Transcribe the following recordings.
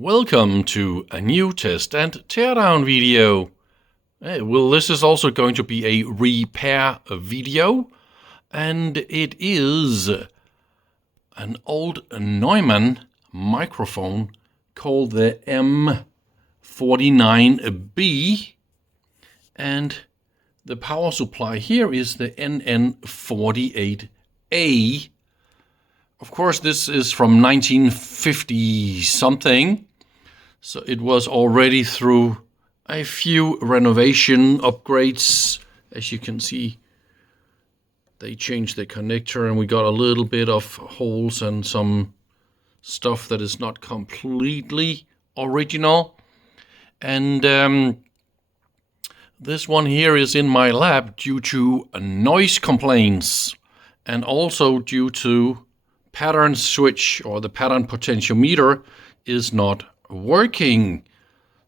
Welcome to a new test and teardown video. This is also going to be a repair video, and it is an old Neumann microphone called the M49B, and the power supply here is the NN48A. Of course, this is from 1950 something, so it was already through a few renovation upgrades. As you can see, they changed the connector and we got a little bit of holes and some stuff that is not completely original. And this one here is in my lab due to noise complaints and also due to pattern switch, or the pattern potentiometer is not working.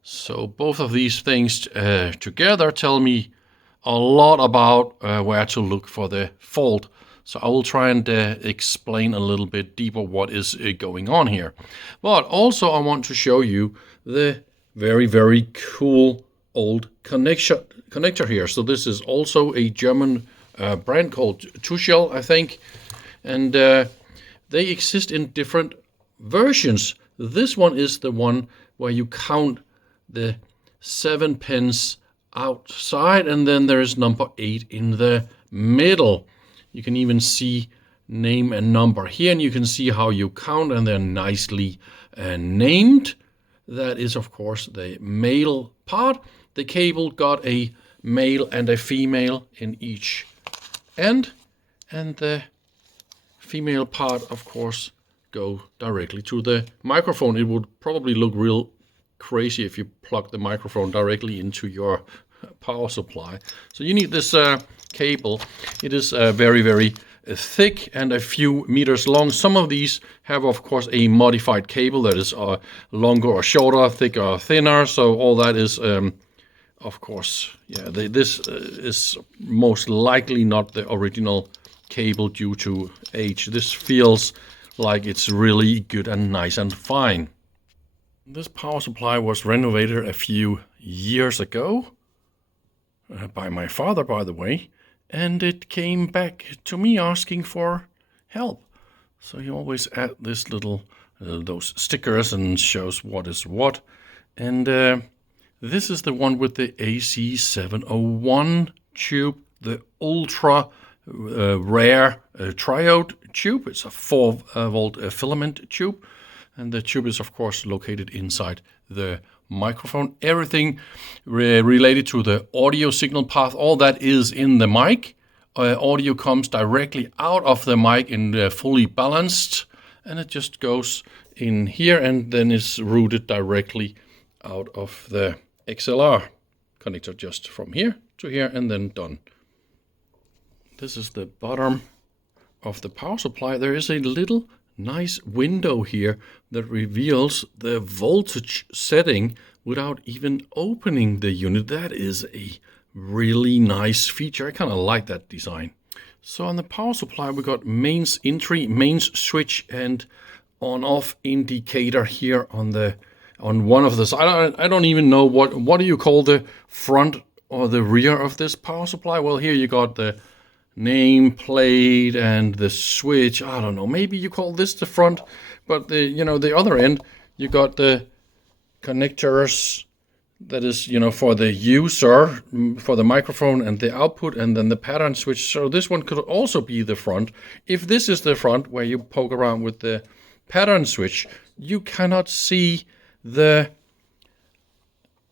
So both of these things together tell me a lot about where to look for the fault. So I will try and explain a little bit deeper what is going on here. But also I want to show you the very, very cool old connector here. So this is also a German brand called Tuchel, I think. And they exist in different versions. This one is the one where you count the 7 pins outside, and then there is number 8 in the middle. You can even see name and number here, and you can see how you count, and they're nicely named. That is, of course, the male part. The cable got a male and a female in each end, and the female part, of course, go directly to the microphone. It would probably look real crazy if you plug the microphone directly into your power supply. So you need this cable. It is very, very thick and a few meters long. Some of these have, of course, a modified cable that is longer or shorter, thicker or thinner. So all that is, of course, this is most likely not the original cable due to age. This feels like it's really good and nice and fine. This power supply was renovated a few years ago by my father, by the way, and it came back to me asking for help. So he always add this little those stickers and shows what is what. And this is the one with the AC701 tube, the ultra rare triode tube. It's a 4-volt filament tube, and the tube is, of course, located inside the microphone. Everything related to the audio signal path, all that is in the mic. Audio comes directly out of the mic in fully balanced, and it just goes in here and then is routed directly out of the XLR connector, just from here to here and then done. This is the bottom of the power supply. There is a little nice window here that reveals the voltage setting without even opening the unit. That is a really nice feature. I kind of like that design. So on the power supply, we got mains entry, mains switch, and on-off indicator here on one of the sides. I don't even know what do you call the front or the rear of this power supply. Well, here you got the name plate and the switch. I don't know, maybe you call this the front, but the other end you got the connectors that is for the user, for the microphone and the output, and then the pattern switch. So this one could also be the front. If this is the front where you poke around with the pattern switch, you cannot see the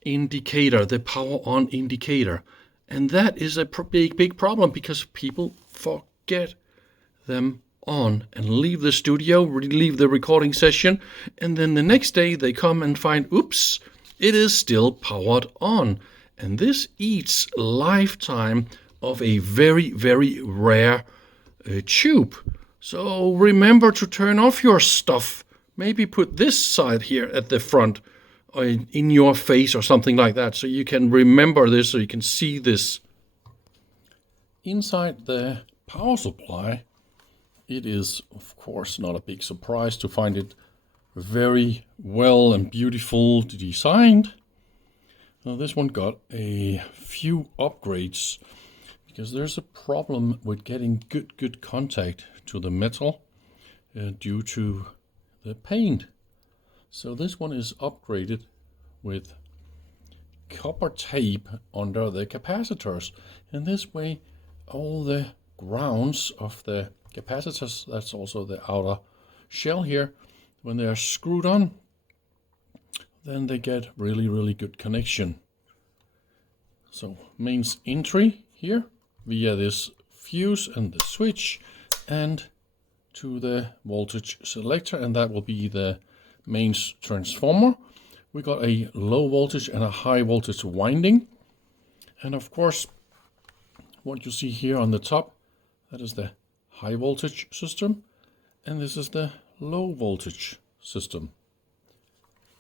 indicator, the power on indicator. And that is a big problem, because people forget them on and leave the studio, leave the recording session, and then the next day they come and find, oops, it is still powered on. And this eats lifetime of a very, very rare tube. So remember to turn off your stuff. Maybe put this side here at the front, or in your face or something like that, so you can remember this, so you can see this. Inside the power supply, it is, of course, not a big surprise to find it very well and beautiful designed. Now this one got a few upgrades because there's a problem with getting good contact to the metal due to the paint. So this one is upgraded with copper tape under the capacitors, and this way all the grounds of the capacitors, that's also the outer shell here, when they are screwed on, then they get really good connection. So mains entry here via this fuse and the switch, and to the voltage selector, and that will be the mains transformer. We got a low voltage and a high voltage winding, and of course what you see here on the top, that is the high voltage system, and this is the low voltage system.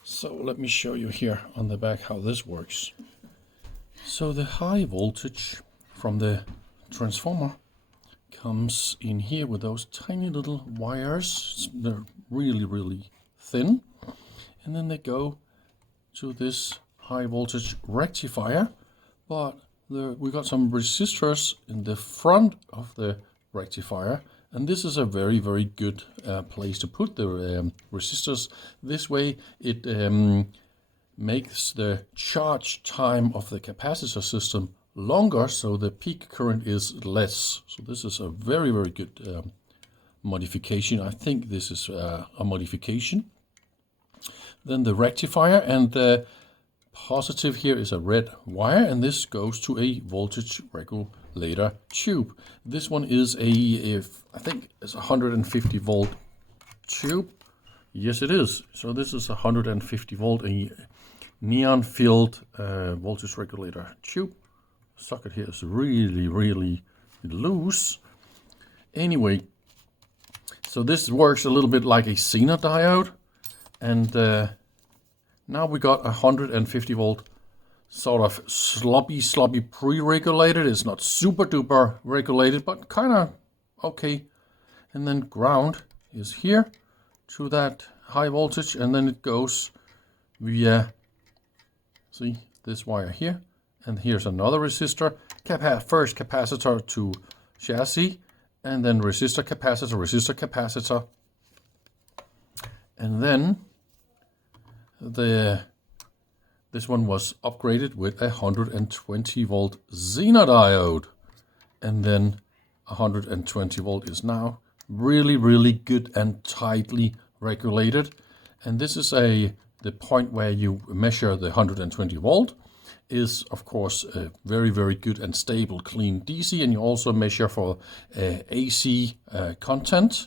So let me show you here on the back how this works. So the high voltage from the transformer comes in here with those tiny little wires. They're really thin, and then they go to this high voltage rectifier, but we got some resistors in the front of the rectifier, and this is a very good place to put the resistors. This way it makes the charge time of the capacitor system longer, so the peak current is less. So this is a very good modification. I think this is a modification. Then the rectifier, and the positive here is a red wire, and this goes to a voltage regulator tube. This one is I think it's a 150 volt tube. Yes, it is. So this is a 150 volt, a neon filled voltage regulator tube. Socket here is really loose. Anyway, so this works a little bit like a Zener diode, and now we got a 150 volt sort of sloppy pre-regulated. It's not super duper regulated, but kind of okay. And then ground is here to that high voltage, and then it goes via, see, this wire here, and here's another resistor. First capacitor to chassis, and then resistor capacitor, and then this one was upgraded with a 120 volt Zener diode, and then 120 volt is now really good and tightly regulated. And this is the point where you measure the 120 volt is of course a very good and stable clean DC, and you also measure for AC content.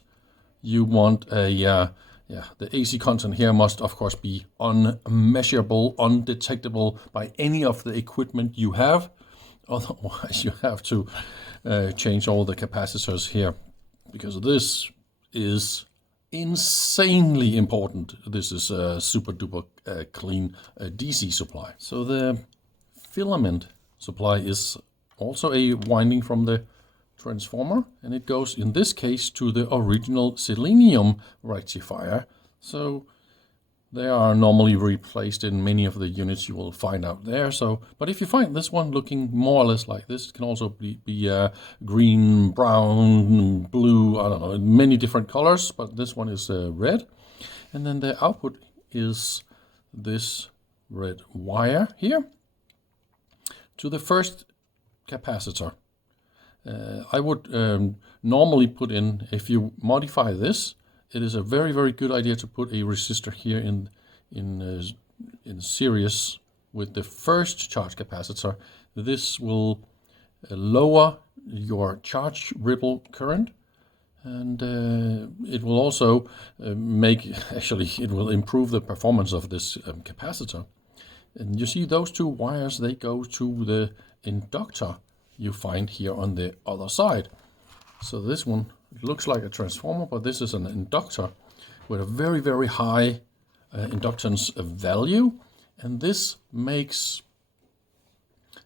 You want the AC content here must of course be unmeasurable, undetectable by any of the equipment you have. Otherwise you have to change all the capacitors here, because this is insanely important. This is a super duper clean DC supply. So the filament supply is also a winding from the transformer, and it goes in this case to the original selenium rectifier. So they are normally replaced in many of the units you will find out there. So, but if you find this one looking more or less like this, it can also be green, brown, blue, I don't know, in many different colors, but this one is red. And then the output is this red wire here to the first capacitor. I would normally put in, if you modify this, it is a very good idea to put a resistor here in series with the first charge capacitor. This will lower your charge ripple current, and it will also it will improve the performance of this capacitor. And you see those two wires, they go to the inductor you find here on the other side. So this one looks like a transformer, but this is an inductor with a very high inductance value, and this makes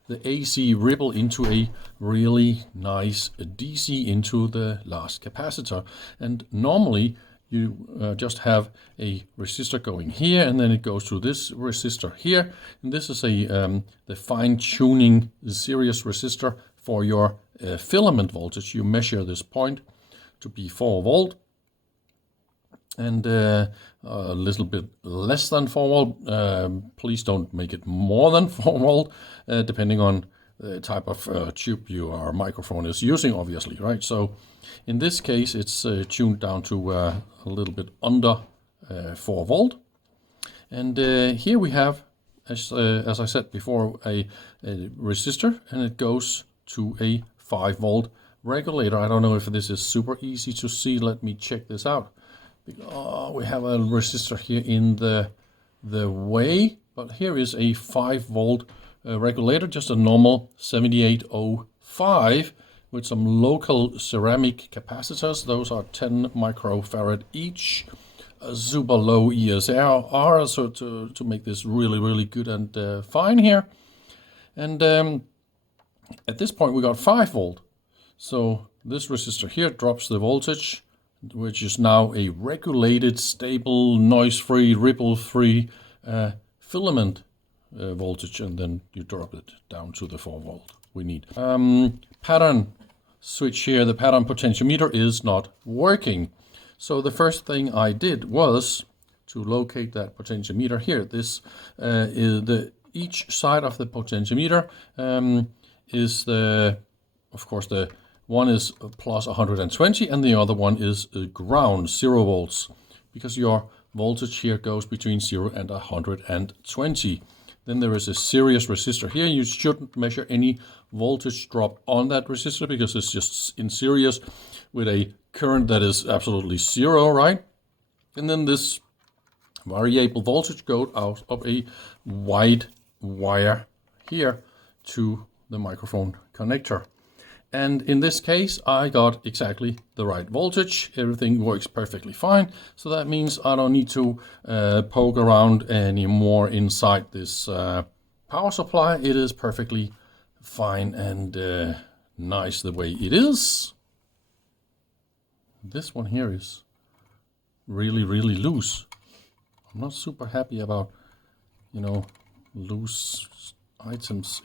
the AC ripple into a really nice DC into the last capacitor. And normally you just have a resistor going here, and then it goes to this resistor here. And this is the fine-tuning series resistor for your filament voltage. You measure this point to be 4 volt, and a little bit less than 4 volt. Please don't make it more than 4 volt, depending on the type of tube your microphone is using, obviously, right? So in this case, it's tuned down to a little bit under 4 volt. And here we have, as I said before, a resistor, and it goes to a 5 volt regulator. I don't know if this is super easy to see. Let me check this out. We have a resistor here in the way, but here is a 5 volt regulator, just a normal 7805 with some local ceramic capacitors. Those are 10 microfarad each. A super low ESR, so to make this really, really good and fine here. And at this point we got 5 volt. So this resistor here drops the voltage, which is now a regulated, stable, noise-free, ripple-free filament voltage, and then you drop it down to the 4 volt we need. Pattern switch here, the pattern potentiometer is not working. So the first thing I did was to locate that potentiometer here. This is each side of the potentiometer is of course the one is plus 120 and the other one is ground, 0 volts, because your voltage here goes between 0 and 120. Then there is a series resistor here. You shouldn't measure any voltage drop on that resistor because it's just in series with a current that is absolutely 0, right? And then this variable voltage goes out of a wide wire here to the microphone connector. And in this case, I got exactly the right voltage. Everything works perfectly fine. So that means I don't need to poke around anymore inside this power supply. It is perfectly fine and nice the way it is. This one here is really, really loose. I'm not super happy about, loose items.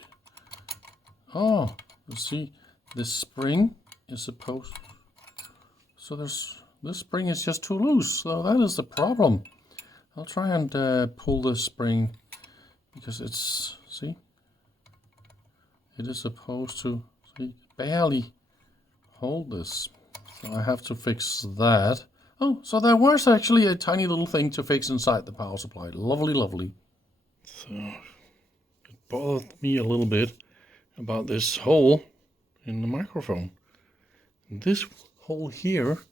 Oh, you see. This spring is supposed, so this spring is just too loose, so that is the problem. I'll try and pull this spring because it's, see, it is supposed to, see, barely hold this. So I have to fix that. Oh, so there was actually a tiny little thing to fix inside the power supply. Lovely, lovely. So it bothered me a little bit about this hole in the microphone. This hole here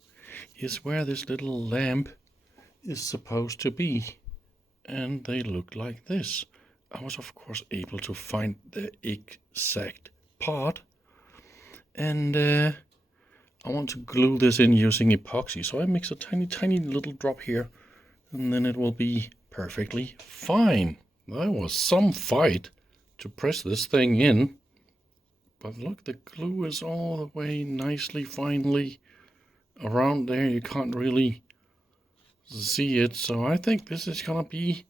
is where this little lamp is supposed to be, and they look like this. I was of course able to find the exact part, and I want to glue this in using epoxy, so I mix a tiny little drop here, and then it will be perfectly fine. That was some fight to press this thing in. But look, the glue is all the way nicely, finely around there. You can't really see it. So I think this is going to be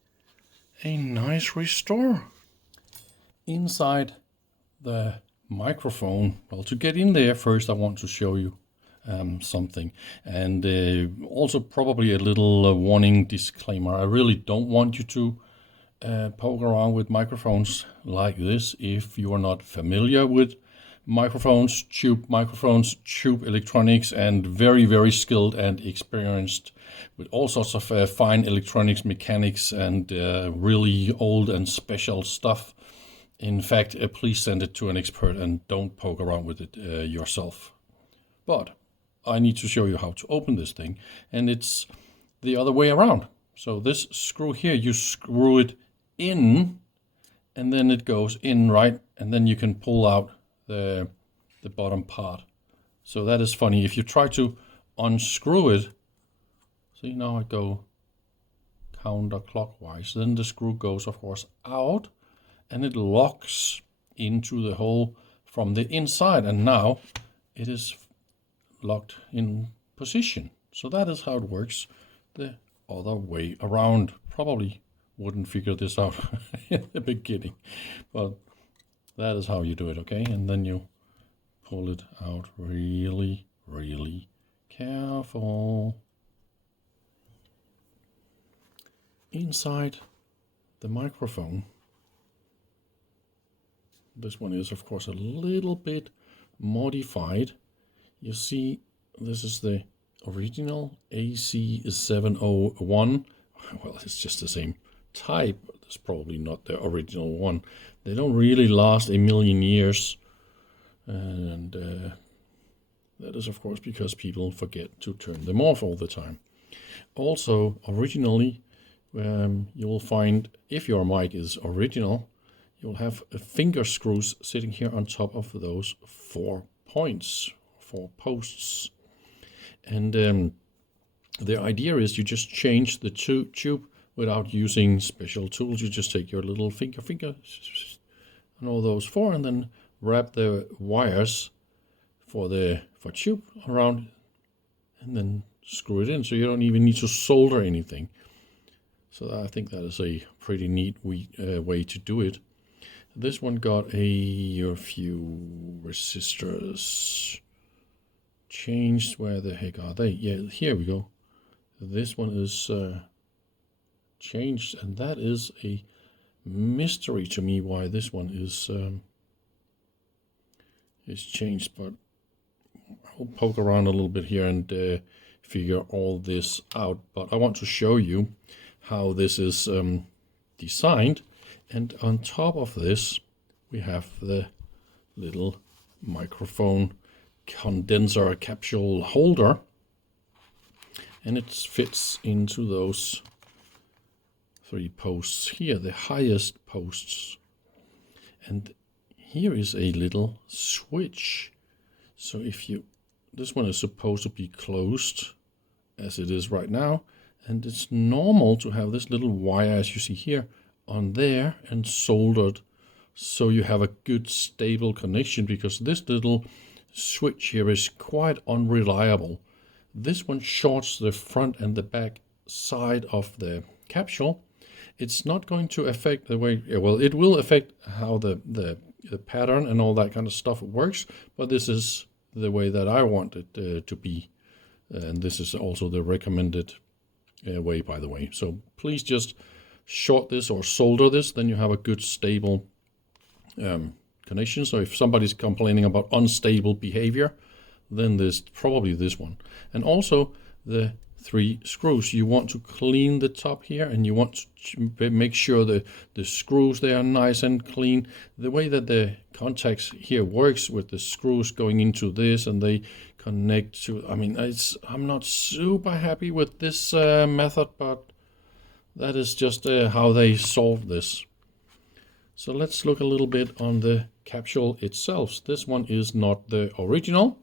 a nice restore. Inside the microphone, well, to get in there first, I want to show you something. And also probably a little warning disclaimer. I really don't want you to poke around with microphones like this if you are not familiar with microphones, tube electronics, and very, very skilled and experienced with all sorts of fine electronics, mechanics, and really old and special stuff. In fact, please send it to an expert and don't poke around with it yourself. But I need to show you how to open this thing, and it's the other way around. So this screw here, you screw it in, and then it goes in, right? And then you can pull out the bottom part. So that is funny. If you try to unscrew it, see, now I go counterclockwise, then the screw goes of course out and it locks into the hole from the inside, and now it is locked in position. So that is how it works the other way around. Probably wouldn't figure this out in the beginning, but that is how you do it, okay? And then you pull it out really, really careful. Inside the microphone, this one is of course a little bit modified. You see, this is the original AC701. Well, it's just the same type. It's probably not the original one. They don't really last a million years. And that is, of course, because people forget to turn them off all the time. Also, originally, you'll find, if your mic is original, you'll have finger screws sitting here on top of those 4 points, 4 posts. And the idea is you just change the tube without using special tools. You just take your little finger and all those 4, and then wrap the wires for tube around, and then screw it in. So you don't even need to solder anything. So I think that is a pretty neat way to do it. This one got a few resistors changed. Where the heck are they? Yeah, here we go. This one is changed, and that is a mystery to me why this one is changed. But I'll poke around a little bit here and figure all this out. But I want to show you how this is designed. And on top of this, we have the little microphone condenser capsule holder, and it fits into those 3 posts here, the highest posts. And here is a little switch. So this one is supposed to be closed as it is right now, and it's normal to have this little wire, as you see here, on there and soldered, so you have a good stable connection, because this little switch here is quite unreliable. This one shorts the front and the back side of the capsule. It's not going to affect the way, well, it will affect how the pattern and all that kind of stuff works, but this is the way that I want it to be. And this is also the recommended way, by the way. So please just short this or solder this, then you have a good stable connection. So if somebody's complaining about unstable behavior, then there's probably this one. And also the 3 screws, you want to clean the top here, and you want to make sure the screws, they are nice and clean. The way that the contacts here works with the screws going into this, and they connect to, I mean, I'm not super happy with this method, but that is just how they solve this. So let's look a little bit on the capsule itself. This one is not the original.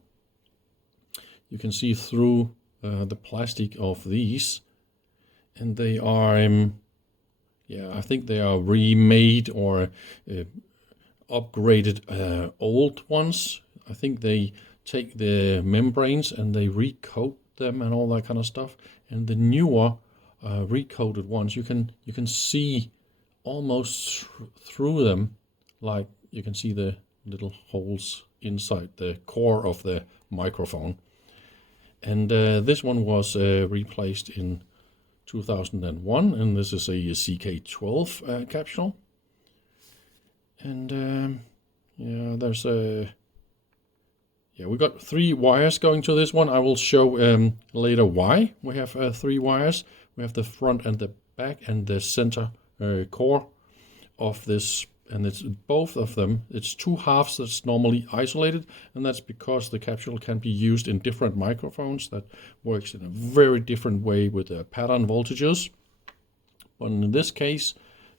You can see through the plastic of these, and they are, I think they are remade or upgraded old ones. I think they take the membranes and they recoat them and all that kind of stuff. And the newer recoated ones, you can see almost through them, like you can see the little holes inside the core of the microphone. And this one was replaced in 2001, and this is a CK12 capsule. And we got 3 wires going to this one. I will show later why we have 3 wires. We have the front and the back and the center core of this, and it's both of them. It's 2 halves that's normally isolated, and that's because the capsule can be used in different microphones. That works in a very different way with the pattern voltages. But in this case,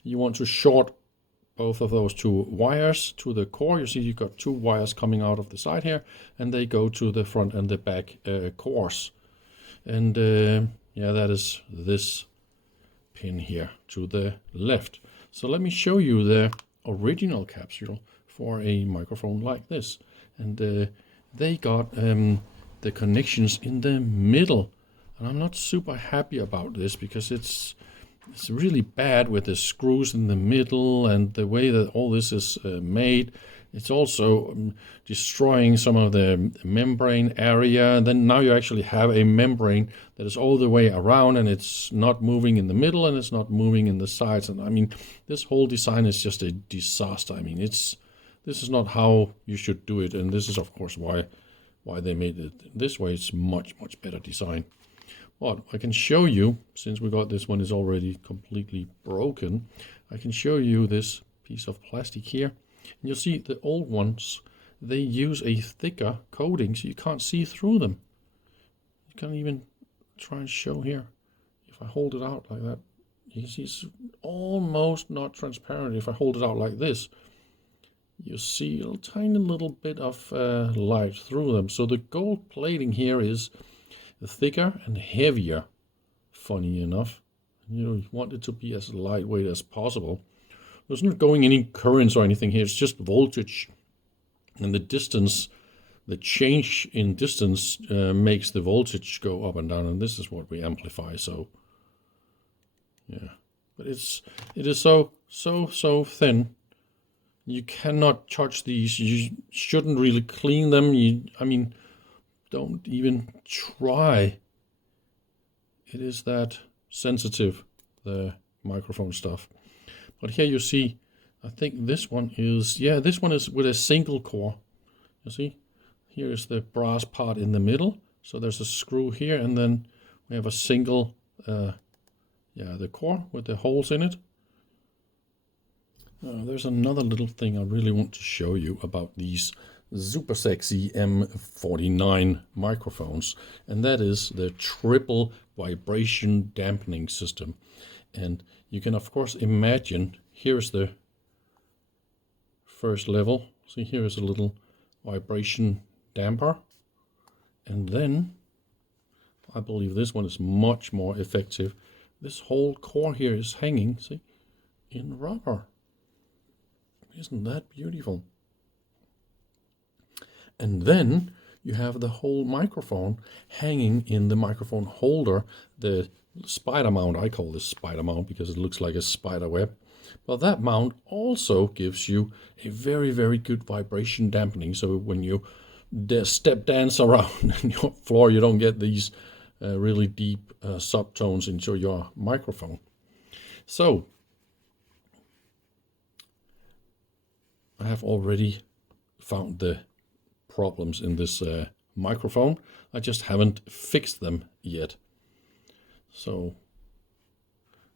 you want to short both of those 2 wires to the core. You see you've got 2 wires coming out of the side here, and they go to the front and the back cores. And that is this pin here to the left. So let me show you the original capsule for a microphone like this. And they got the connections in the middle And I'm not super happy about this because it's really bad with the screws in the middle and the way that all this is made. It's also destroying some of the membrane area. And then now you actually have a membrane that is all the way around, and it's not moving in the middle and it's not moving in the sides. And I mean, this whole design is just a disaster. I mean, this is not how you should do it. And this is, of course, why they made it this way. It's much better design. But I can show you, since we got this one is already completely broken, I can show you this piece of plastic here. And you'll see the old ones, they use a thicker coating so you can't see through them. You can't even try and show here. If I hold it out like that, you can see it's almost not transparent. If I hold it out like this, you see a tiny little bit of light through them. So the gold plating here is thicker and heavier, funny enough. You want it to be as lightweight as possible. There's not going any currents or anything here, it's just voltage. And the distance, the change in distance makes the voltage go up and down, and this is what we amplify. So yeah, but it is so thin. You cannot touch these. You shouldn't really clean them. I mean, don't even try. It is that sensitive, the microphone stuff. But here you see, I think this one is, yeah, this one is with a single core. You see, here is the brass part in the middle. So there's a screw here, and then we have a single, the core with the holes in it. There's another little thing I really want to show you about these super sexy M49 microphones, and that is the triple vibration dampening system. And you can of course imagine, here's the first level. See, here is a little vibration damper, and then I believe this one is much more effective. This whole core here is hanging, see, in rubber. Isn't that beautiful? And then you have the whole microphone hanging in the microphone holder, the spider mount. I call this spider mount because it looks like a spider web. But that mount also gives you a very good vibration dampening. So when you step dance around on your floor, you don't get these really deep subtones into your microphone. So I have already found the problems in this microphone. I just haven't fixed them yet. So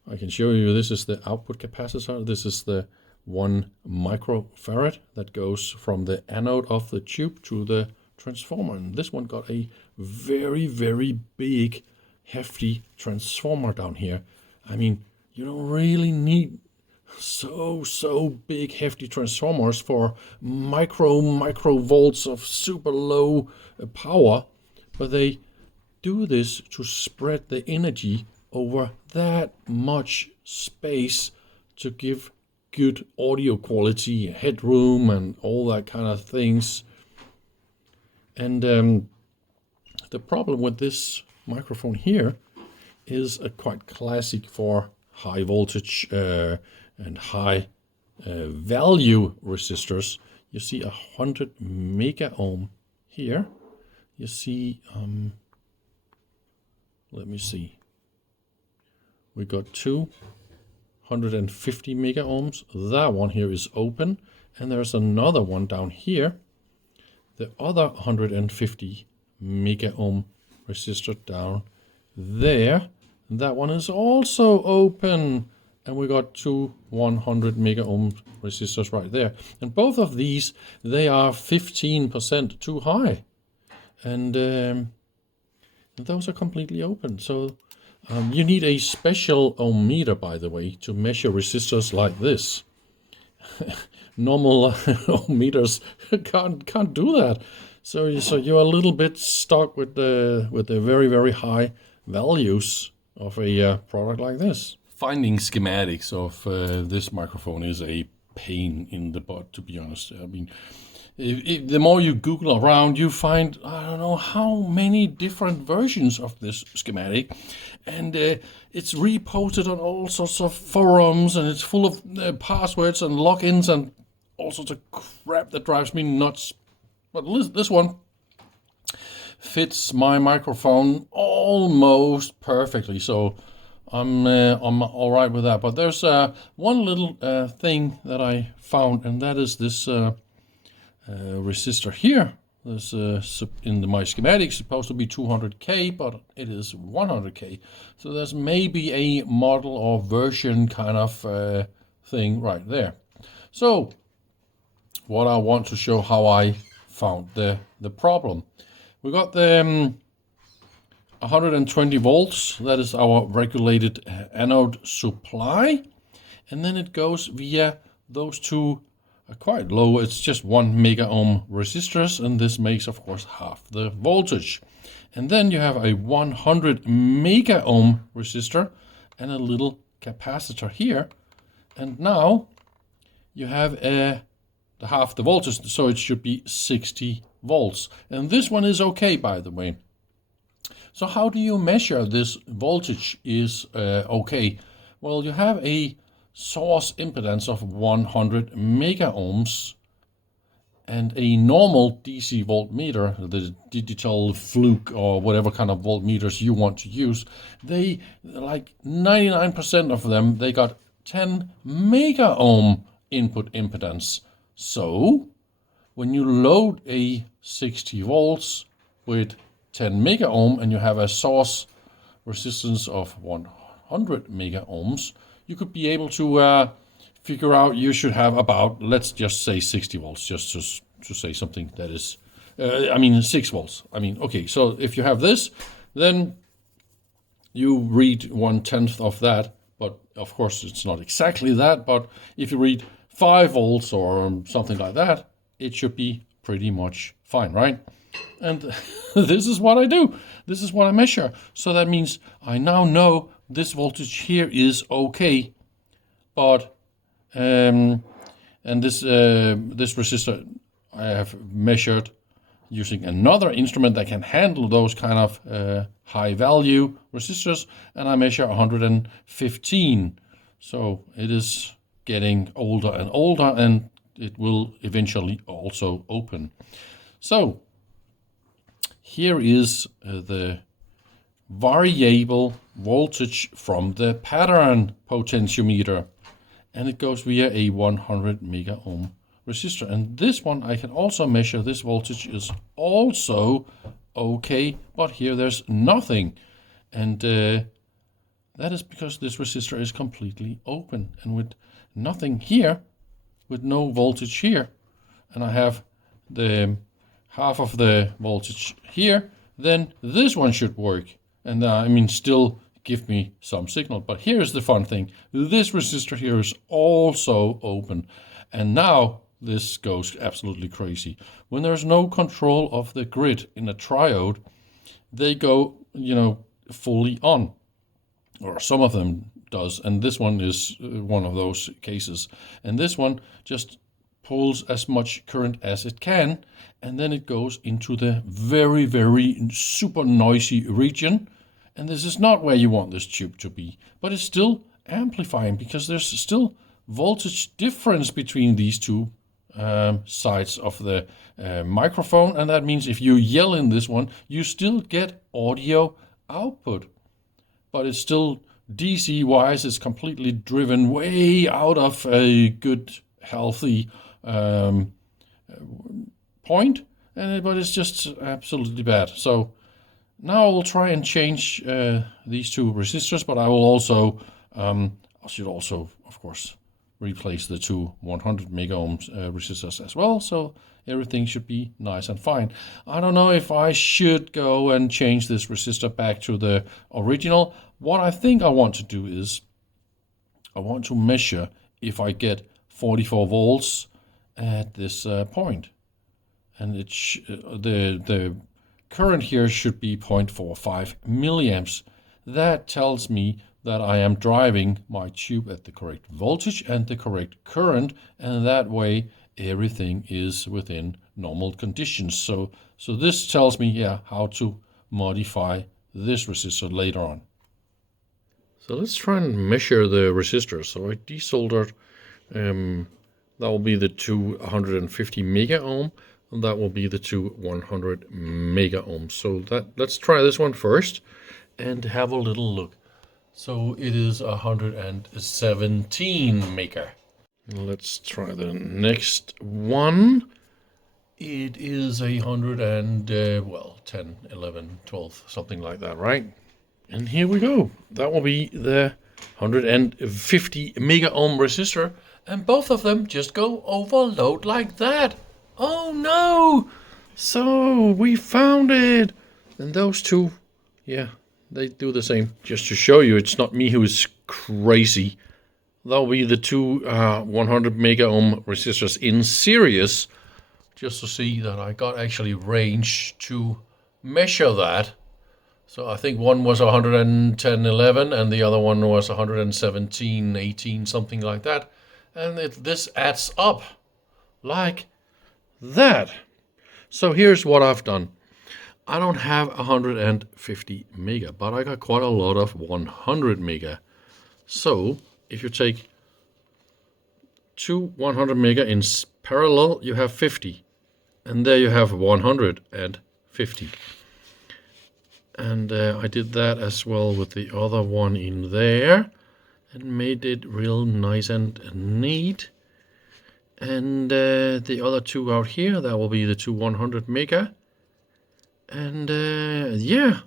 I can show you, this is the output capacitor. This is the 1 microfarad that goes from the anode of the tube to the transformer. And this one got a very big, hefty transformer down here. I mean, you don't really need so big hefty transformers for microvolts of super low power, but they do this to spread the energy over that much space to give good audio quality, headroom, and all that kind of things. And the problem with this microphone here is quite classic for high voltage and high value resistors. You see 100 mega ohm here. You see, let me see. We got 250 mega ohms. That one here is open, and there's another one down here. The other 150 mega ohm resistor down there. That one is also open. And we got two 100 mega ohm resistors right there. And both of these, they are 15% too high. And those are completely open. So you need a special ohm meter, by the way, to measure resistors like this. Normal ohm meters can't do that. So you're a little bit stuck with the very high values of a product like this. Finding schematics of this microphone is a pain in the butt, to be honest. I mean, The more you Google around, you find, I don't know how many different versions of this schematic. And it's reposted on all sorts of forums, and it's full of passwords and logins and all sorts of crap that drives me nuts. But this one fits my microphone almost perfectly, so I'm all right with that. But there's one little thing that I found, and that is this resistor here. This in my schematic supposed to be 200K, but it is 100K. So there's maybe a model or version kind of thing right there. So what I want to show how I found the problem. We got the 120 volts. That is our regulated anode supply, and then it goes via those two quite low, it's just 1 mega ohm resistors, and this makes of course half the voltage. And then you have a 100 mega ohm resistor and a little capacitor here, and now you have the half the voltage, so it should be 60 volts. And this one is okay, by the way. So how do you measure this voltage is okay? Well, you have a source impedance of 100 mega ohms, and a normal DC voltmeter, the digital fluke or whatever kind of voltmeters you want to use, they, like 99% of them, they got 10 mega ohm input impedance. So when you load a 60 volts with 10 mega ohm and you have a source resistance of 100 mega ohms, you could be able to figure out you should have about, let's just say 60 volts, just to say something that is, 6 volts. Okay, so if you have this, then you read 1/10 of that, but of course it's not exactly that, but if you read 5 volts or something like that, it should be pretty much fine, right? And this is what I do. This is what I measure. So that means I now know this voltage here is okay, but and this resistor I have measured using another instrument that can handle those kind of high value resistors, and I measure 115. So it is getting older and older, and it will eventually also open. So here is the variable voltage from the pattern potentiometer, and it goes via a 100 mega ohm resistor. And this one I can also measure. This voltage is also okay, but here there's nothing, and that is because this resistor is completely open, and with nothing here, with no voltage here, and I have the half of the voltage here, then this one should work, and still give me some signal. But here's the fun thing. This resistor here is also open, and now this goes absolutely crazy. When there's no control of the grid in a triode, they go, fully on, or some of them does, and this one is one of those cases. And this one just pulls as much current as it can, and then it goes into the very, very super noisy region. And this is not where you want this tube to be, but it's still amplifying because there's still voltage difference between these two sides of the microphone, and that means if you yell in this one, you still get audio output, but it's still DC wise, it's completely driven way out of a good, healthy point, but it's just absolutely bad. So now I will try and change these two resistors, but I will also, I should also, of course, replace the two 100 mega ohms resistors as well, so everything should be nice and fine. I don't know if I should go and change this resistor back to the original. What I think I want to do is I want to measure if I get 44 volts at this point, and the current here should be 0.45 milliamps. That tells me that I am driving my tube at the correct voltage and the correct current, and that way everything is within normal conditions. So this tells me, yeah, how to modify this resistor later on. So let's try and measure the resistors. So I desoldered, that will be the two 150 mega ohm, and that will be the two 100 mega ohm. So let's try this one first and have a little look. So it is 117 mega. Let's try the next one. It is 100 and, 10, 11, 12, something like that, right? And here we go. That will be the 150 mega ohm resistor. And both of them just go overload like that. Oh no! So we found it. And those two, yeah, they do the same. Just to show you, it's not me who is crazy. That'll be the two 100 mega ohm resistors in series. Just to see that I got actually range to measure that. So I think one was 110.11 and the other one was 117.18, something like that. And this adds up like that. So here's what I've done. I don't have 150 mega, but I got quite a lot of 100 mega. So if you take two 100 mega in parallel, you have 50. And there you have 150. And I did that as well with the other one in there and made it real nice and neat. And the other two out here, that will be the two 100 mega. And yeah,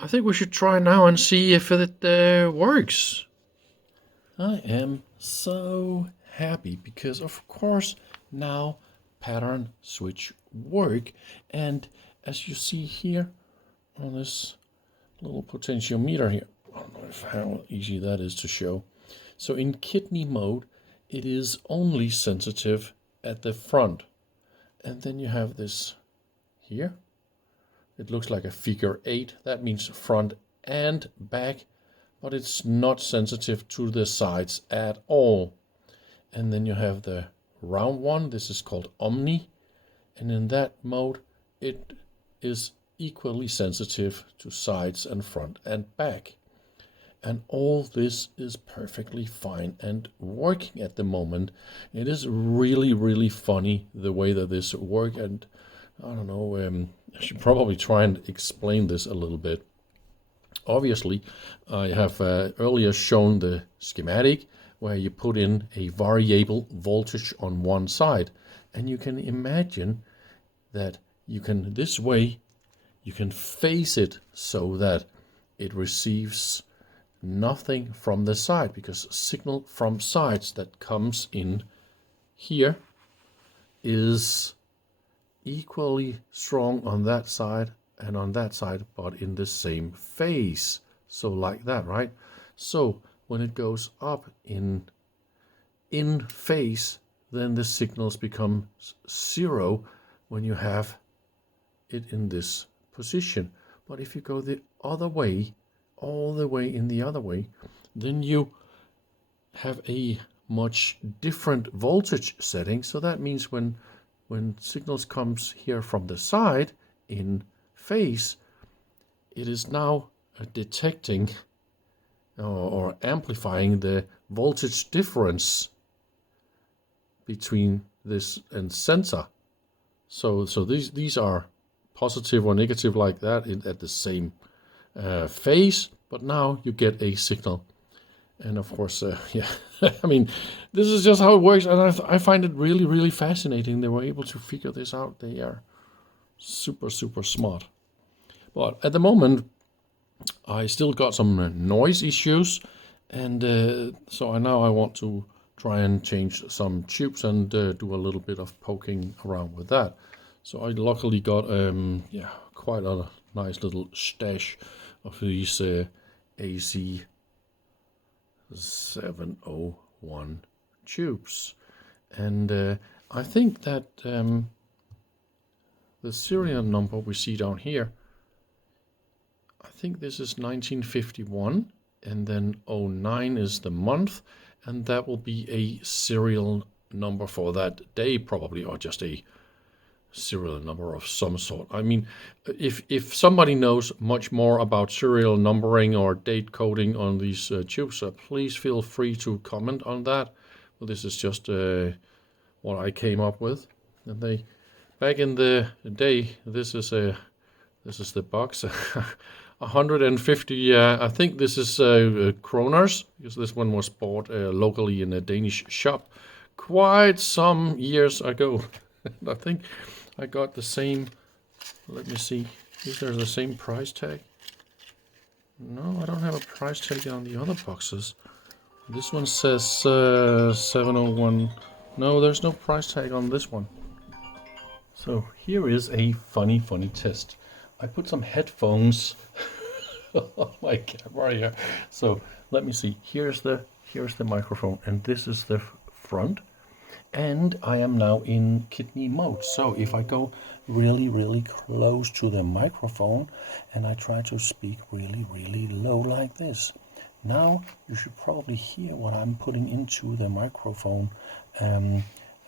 I think we should try now and see if it works. I am so happy because, of course, now pattern switch work. And as you see here, on this little potentiometer here. I don't know how easy that is to show. So in kidney mode, it is only sensitive at the front. And then you have this here. It looks like a figure 8. That means front and back, but it's not sensitive to the sides at all. And then you have the round one. This is called omni. And in that mode, it is equally sensitive to sides and front and back. And all this is perfectly fine and working at the moment. It is really, really funny the way that this works. And I don't know, I should probably try and explain this a little bit. Obviously, I have earlier shown the schematic where you put in a variable voltage on one side. And you can imagine that you can, this way, you can phase it so that it receives nothing from the side, because signal from sides that comes in here is equally strong on that side and on that side, but in the same phase. So like that, right? So when it goes up in phase, then the signals become zero when you have it in this position. But if you go the other way, all the way in the other way, then you have a much different voltage setting. So that means when signals comes here from the side in phase, it is now detecting or amplifying the voltage difference between this and sensor. So these are positive or negative like that at the same phase, but now you get a signal. And of course, yeah, I mean, this is just how it works, and I find it really, really fascinating. They were able to figure this out. They are super, super smart. But at the moment, I still got some noise issues, and so now I want to try and change some tubes and do a little bit of poking around with that. So I luckily got quite a nice little stash of these AC701 tubes, and I think that the serial number we see down here, I think this is 1951, and then 09 is the month, and that will be a serial number for that day probably, or just a serial number of some sort. I mean, if somebody knows much more about serial numbering or date coding on these tubes, please feel free to comment on that. Well, this is just what I came up with. And back in the day, this is the box. 150. I think this is kroners, because this one was bought locally in a Danish shop quite some years ago. I think I got the same. Let me see. Is there the same price tag? No, I don't have a price tag on the other boxes. This one says 701. No, there's no price tag on this one. So here is a funny test. I put some headphones on my camera here. So let me see. Here's the microphone, and this is the front. And I am now in kidney mode. So if I go really close to the microphone and I try to speak really low like this, now you should probably hear what I'm putting into the microphone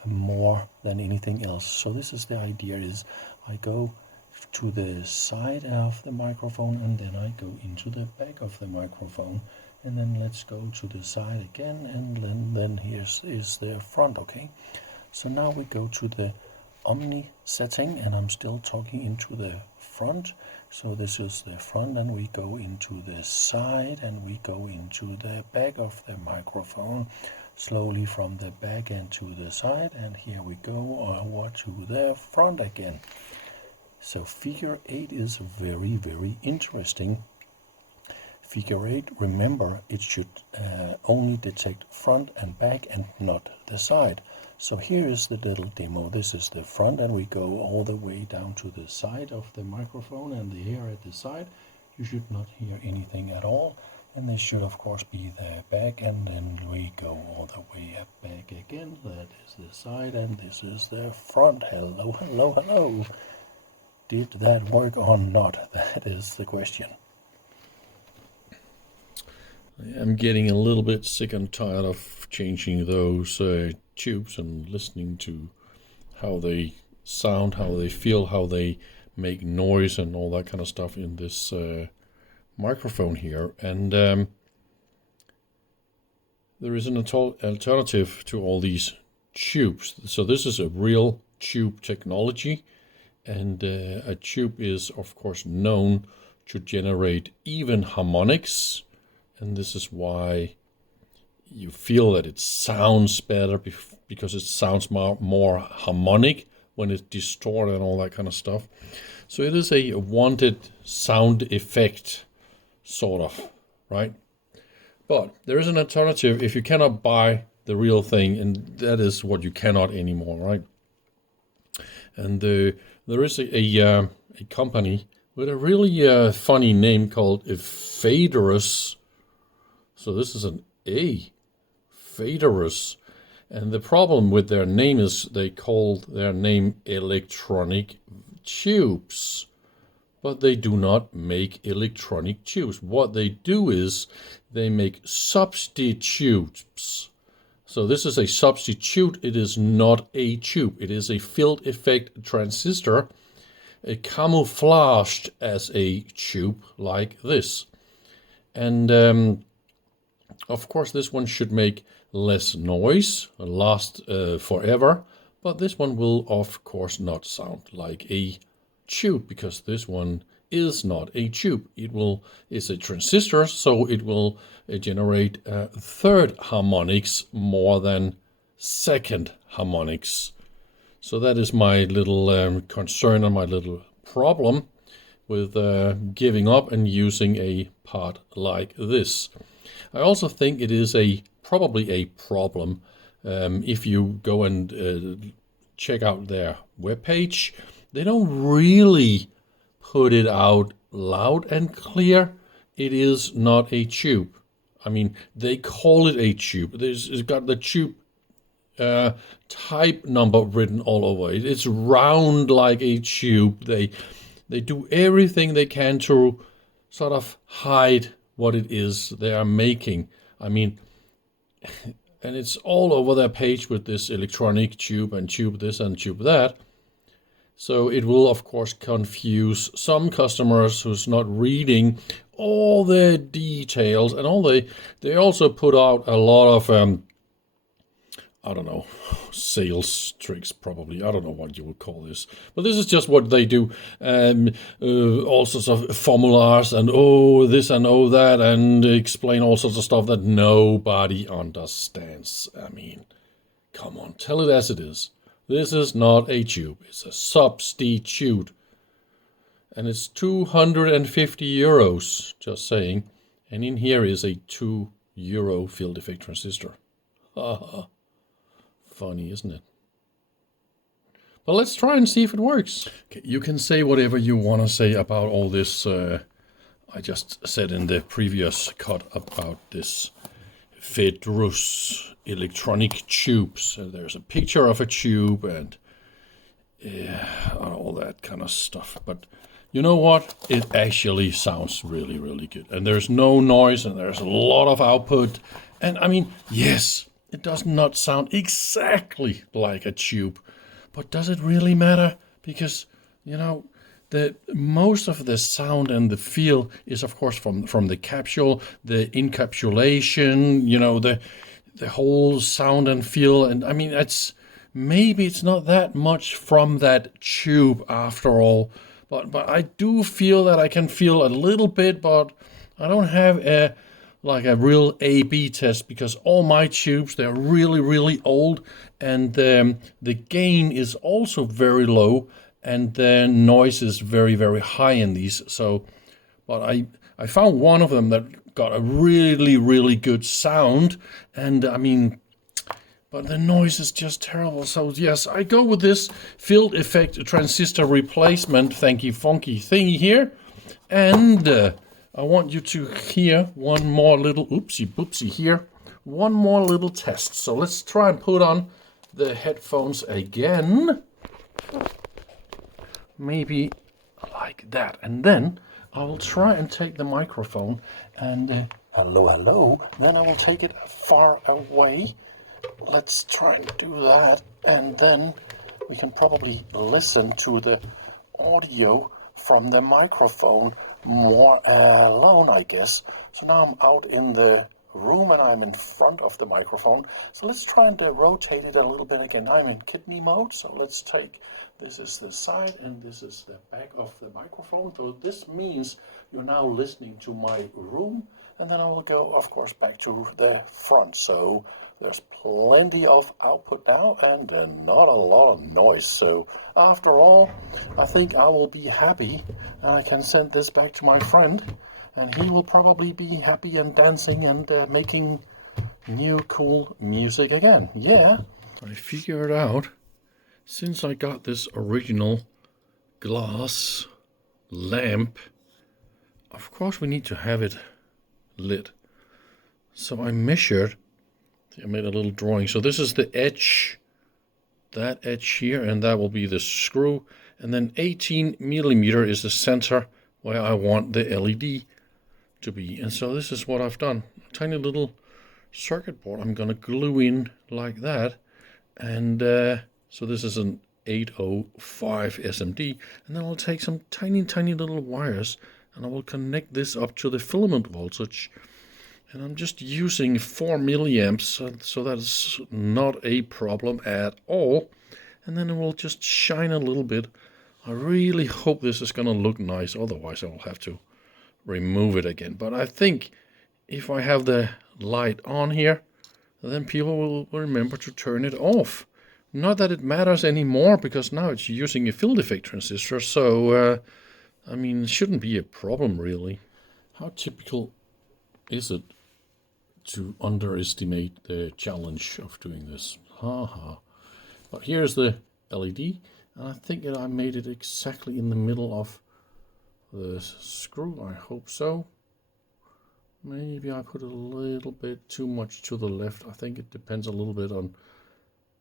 more than anything else. So this is the idea: is I go to the side of the microphone and then I go into the back of the microphone. And then let's go to the side again, and then here's the front. Okay, so now we go to the Omni setting, and I'm still talking into the front. So this is the front, and we go into the side, and we go into the back of the microphone, slowly from the back and to the side, and here we go over to the front again. So figure 8 is very interesting. Figure 8, remember, it should only detect front and back and not the side. So here is the little demo. This is the front, and we go all the way down to the side of the microphone, and here at the side you should not hear anything at all. And this should of course be the back, and then we go all the way up back again. That is the side, and this is the front. Hello. Did that work or not? That is the question. I'm getting a little bit sick and tired of changing those tubes and listening to how they sound, how they feel, how they make noise and all that kind of stuff in this microphone here. And there is an alternative to all these tubes. So this is a real tube technology, and a tube is of course known to generate even harmonics. And this is why you feel that it sounds better, because it sounds more harmonic when it's distorted and all that kind of stuff. So it is a wanted sound effect, sort of, right? But there is an alternative if you cannot buy the real thing, and that is what you cannot anymore, right? And there is a company with a really funny name called Phaedrus. So this is an A, Phaedrus. And the problem with their name is they call their name electronic tubes. But they do not make electronic tubes. What they do is they make substitutes. So this is a substitute. It is not a tube. It is a field effect transistor, camouflaged as a tube like this. And of course, this one should make less noise, last forever, but this one will of course not sound like a tube, because this one is not a tube. It's a transistor, so it will generate third harmonics more than second harmonics. So that is my little concern and my little problem with giving up and using a part like this. I also think it is probably a problem if you go and check out their webpage. They don't really put it out loud and clear. It is not a tube. I mean, they call it a tube. It's got the tube type number written all over it. It's round like a tube. They do everything they can to sort of hide what it is they are making. I mean, and it's all over their page with this electronic tube and tube this and tube that. So it will, of course, confuse some customers who's not reading all the details, and they also put out a lot of I don't know, sales tricks probably. I don't know what you would call this, but this is just what they do. All sorts of formulas and oh this and oh that, and explain all sorts of stuff that nobody understands. I mean, come on, tell it as it is. This is not a tube, it's a substitute. And it's 250 euros, just saying. And in here is a €2 field effect transistor. Funny, isn't it? But let's try and see if it works. Okay, you can say whatever you want to say about all this. I just said in the previous cut about this Phaedrus electronic tube. So there's a picture of a tube and all that kind of stuff. But you know what? It actually sounds really, really good. And there's no noise and there's a lot of output. And I mean, yes, it does not sound exactly like a tube. But does it really matter? Because, you know, most of the sound and the feel is, of course, from the capsule, the encapsulation, you know, the whole sound and feel. And I mean, maybe it's not that much from that tube after all. But I do feel that I can feel a little bit, but I don't have a real A/B test because all my tubes, they're really, really old, and the gain is also very low, and the noise is very, very high in these. So, but I found one of them that got a really, really good sound, and I mean, but the noise is just terrible. So yes, I go with this field effect transistor replacement thanky funky thingy here. And I want you to hear one more little oopsie boopsie here. One more little test. So let's try and put on the headphones again. Maybe like that. And then I will try and take the microphone and hello, hello. Then I will take it far away. Let's try and do that, and then we can probably listen to the audio from the microphone more alone, I guess. So now I'm out in the room and I'm in front of the microphone. So let's try and rotate it a little bit again. I'm in kidney mode, so let's take, this is the side and this is the back of the microphone. So this means you're now listening to my room, and then I will go, of course, back to the front. So there's plenty of output now and not a lot of noise. So after all, I think I will be happy, and I can send this back to my friend, and he will probably be happy and dancing and making new cool music again. Yeah. I figured out, since I got this original glass lamp, of course we need to have it lit. So I measured, I made a little drawing. So this is the edge, that edge here, and that will be the screw. And then 18 millimeter is the center where I want the LED to be. And so this is what I've done. A tiny little circuit board I'm going to glue in like that. And so this is an 805 SMD. And then I'll take some tiny, tiny little wires and I will connect this up to the filament voltage. And I'm just using 4 milliamps, so that's not a problem at all. And then it will just shine a little bit. I really hope this is going to look nice, otherwise I will have to remove it again. But I think if I have the light on here, then people will remember to turn it off. Not that it matters anymore, because now it's using a field effect transistor, so I mean, it shouldn't be a problem really. How typical is it to underestimate the challenge of doing this? But here's the LED, and I think that I made it exactly in the middle of the screw. I hope so. Maybe I put a little bit too much to the left. I think it depends a little bit on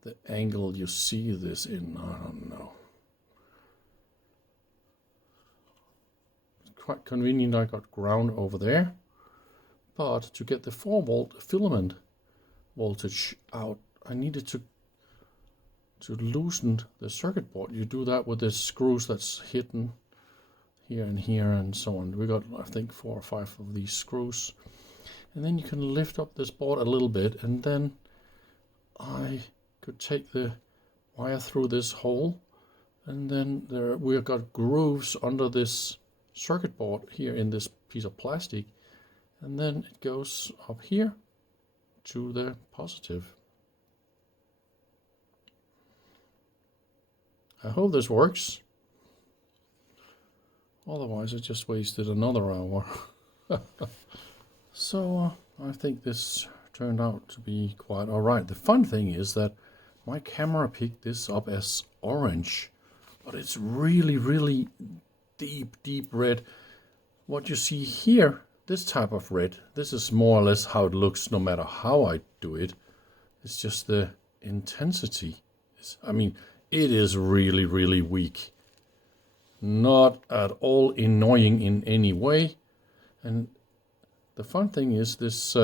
the angle you see this in. I don't know. It's quite convenient I got ground over there. But to get the 4 volt filament voltage out, I needed to to loosen the circuit board, you do that with the screws that's hidden here and here and so on. We got, I think, 4 or 5 of these screws. And then you can lift up this board a little bit, and then I could take the wire through this hole, and then we've got grooves under this circuit board here in this piece of plastic, and then it goes up here to the positive. I hope this works. Otherwise I just wasted another hour. So I think this turned out to be quite alright. The fun thing is that my camera picked this up as orange, but it's really, really deep red. What you see here, this type of red, this is more or less how it looks no matter how I do it. It's just the intensity. I mean, it is really, really weak. Not at all annoying in any way. And the fun thing is this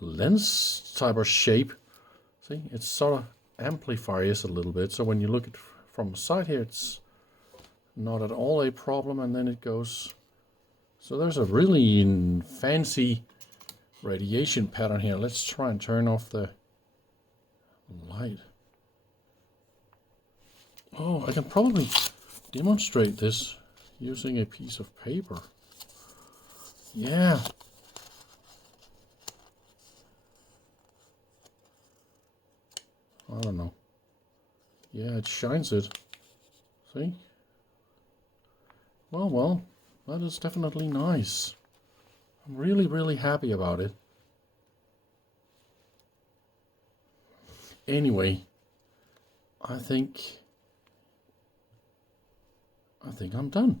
lens type of shape. See, it sort of amplifies a little bit. So when you look at from the side here, it's not at all a problem. And then it goes. So there's a really fancy radiation pattern here. Let's try and turn off the light. Oh, I can probably demonstrate this using a piece of paper. Yeah. I don't know. Yeah, it shines it. See? Well, that is definitely nice. I'm really, really happy about it. Anyway, I think I'm done.